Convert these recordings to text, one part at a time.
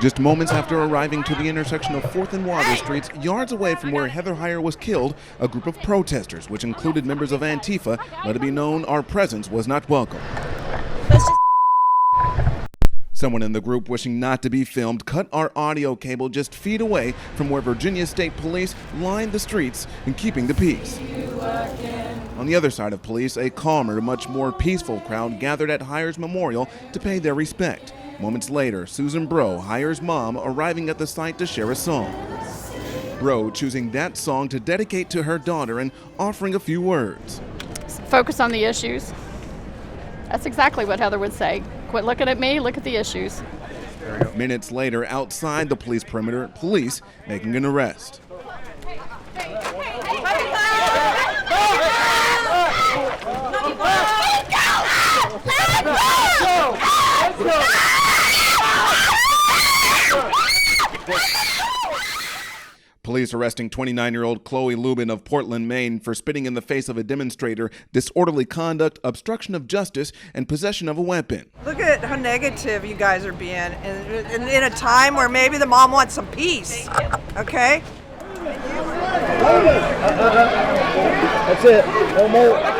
Just moments after arriving to the intersection of 4th and Water Streets, yards away from where Heather Heyer was killed, a group of protesters, which included members of Antifa, let it be known our presence was not welcome. Someone in the group, wishing not to be filmed, cut our audio cable just feet away from where Virginia State Police lined the streets and keeping the peace. On the other side of police, a calmer, much more peaceful crowd gathered at Heyer's memorial to pay their respect. Moments later, Susan Bro, Heyer's mom, arriving at the site to share a song. Bro choosing that song to dedicate to her daughter and offering a few words. Focus on the issues. That's exactly what Heather would say. Quit looking at me, look at the issues. Minutes later, outside the police perimeter, police making an arrest. Police arresting 29-year-old Chloe Lubin of Portland, Maine for spitting in the face of a demonstrator, disorderly conduct, obstruction of justice, and possession of a weapon. Look at how negative you guys are being and in a time where maybe the mom wants some peace, okay? That's it. No more.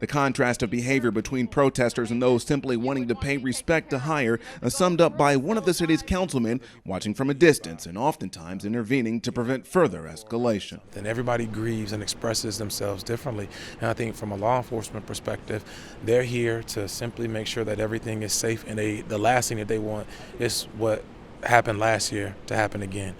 The contrast of behavior between protesters and those simply wanting to pay respect to Heyer is summed up by one of the city's councilmen watching from a distance and oftentimes intervening to prevent further escalation. And everybody grieves and expresses themselves differently. And I think from a law enforcement perspective, they're here to simply make sure that everything is safe, and the last thing that they want is what happened last year to happen again.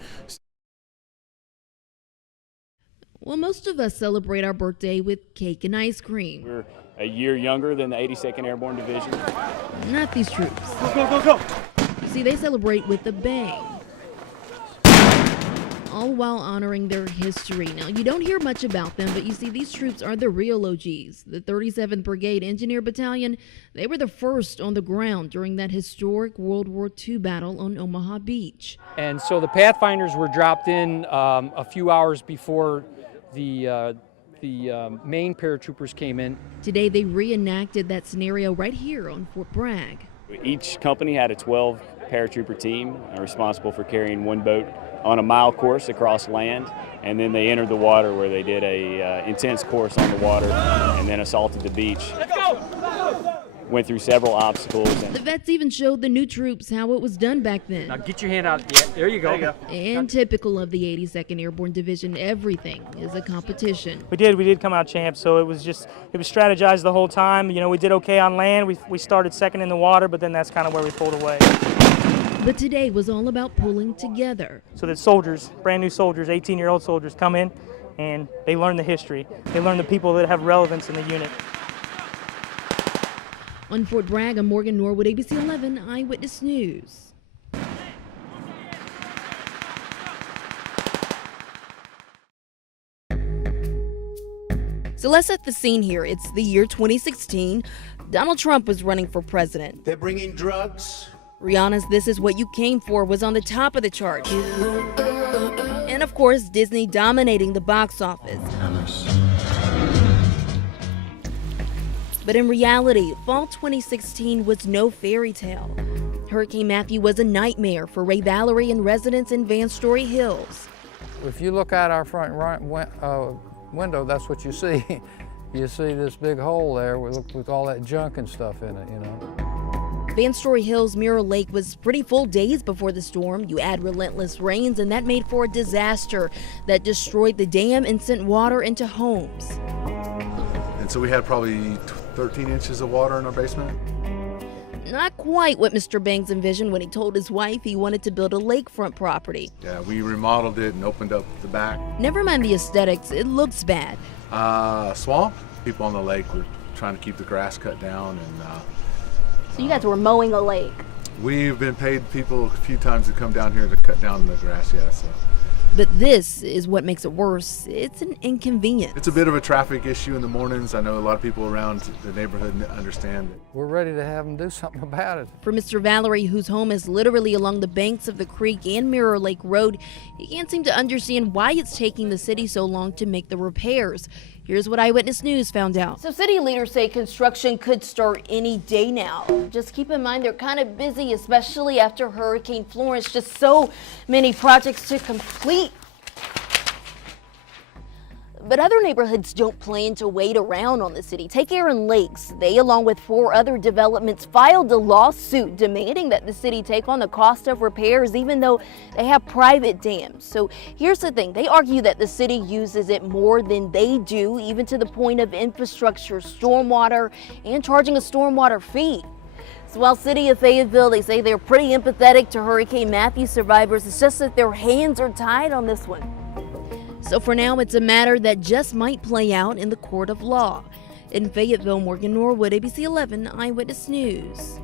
Well, most of us celebrate our birthday with cake and ice cream. We're a year younger than the 82nd Airborne Division. Not these troops. Go. See, they celebrate with a bang, all while honoring their history. Now, you don't hear much about them, but you see, these troops are the real OGs. The 37th Brigade Engineer Battalion, they were the first on the ground during that historic World War II battle on Omaha Beach. And so the Pathfinders were dropped in a few hours before the main paratroopers came in. Today, they reenacted that scenario right here on Fort Bragg. Each company had a 12 paratrooper team responsible for carrying one boat on a mile course across land, and then they entered the water where they did a intense course on the water and then assaulted the beach. Went through several obstacles. The vets even showed the new troops how it was done back then. Now get your hand out. Yeah, there you go. And typical of the 82nd Airborne Division, everything is a competition. We did come out champs, so it was strategized the whole time. You know, we did okay on land. We started second in the water, but then that's kind of where we pulled away. But today was all about pulling together. So that soldiers, brand new soldiers, 18-year-old soldiers come in and they learn the history. They learn the people that have relevance in the unit. On Fort Bragg, I'm Morgan Norwood, ABC 11 Eyewitness News. So let's set the scene here. It's the year 2016. Donald Trump was running for president. They're bringing drugs. Rihanna's This Is What You Came For was on the top of the chart. And of course, Disney dominating the box office. But in reality, fall 2016 was no fairy tale. Hurricane Matthew was a nightmare for Ray Valerie and residents in Van Story Hills. If you look out our front window, that's what you see. You see this big hole there with all that junk and stuff in it, you know. Van Story Hills Mirror Lake was pretty full days before the storm. You add relentless rains, and that made for a disaster that destroyed the dam and sent water into homes. And so we had probably 13 inches of water in our basement. Not quite what Mr. Bangs envisioned when he told his wife he wanted to build a lakefront property. Yeah, we remodeled it and opened up the back. Never mind the aesthetics, it looks bad. Swamp. People on the lake were trying to keep the grass cut down. So you guys were mowing a lake? We've been paid people a few times to come down here to cut down the grass, yeah. So. But this is what makes it worse. It's an inconvenience. It's a bit of a traffic issue in the mornings. I know a lot of people around the neighborhood understand it. We're ready to have them do something about it. For Mr. Valerie, whose home is literally along the banks of the creek and Mirror Lake Road, he can't seem to understand why it's taking the city so long to make the repairs. Here's what Eyewitness News found out. So city leaders say construction could start any day now. Just keep in mind they're kind of busy, especially after Hurricane Florence. Just so many projects to complete. But other neighborhoods don't plan to wait around on the city. Take Aaron Lakes. They, along with 4 other developments, filed a lawsuit demanding that the city take on the cost of repairs, even though they have private dams. So here's the thing. They argue that the city uses it more than they do, even to the point of infrastructure, stormwater, and charging a stormwater fee. So while City of Fayetteville, they say they're pretty empathetic to Hurricane Matthew survivors, it's just that their hands are tied on this one. So for now, it's a matter that just might play out in the court of law. In Fayetteville, Morgan Norwood, ABC 11 Eyewitness News.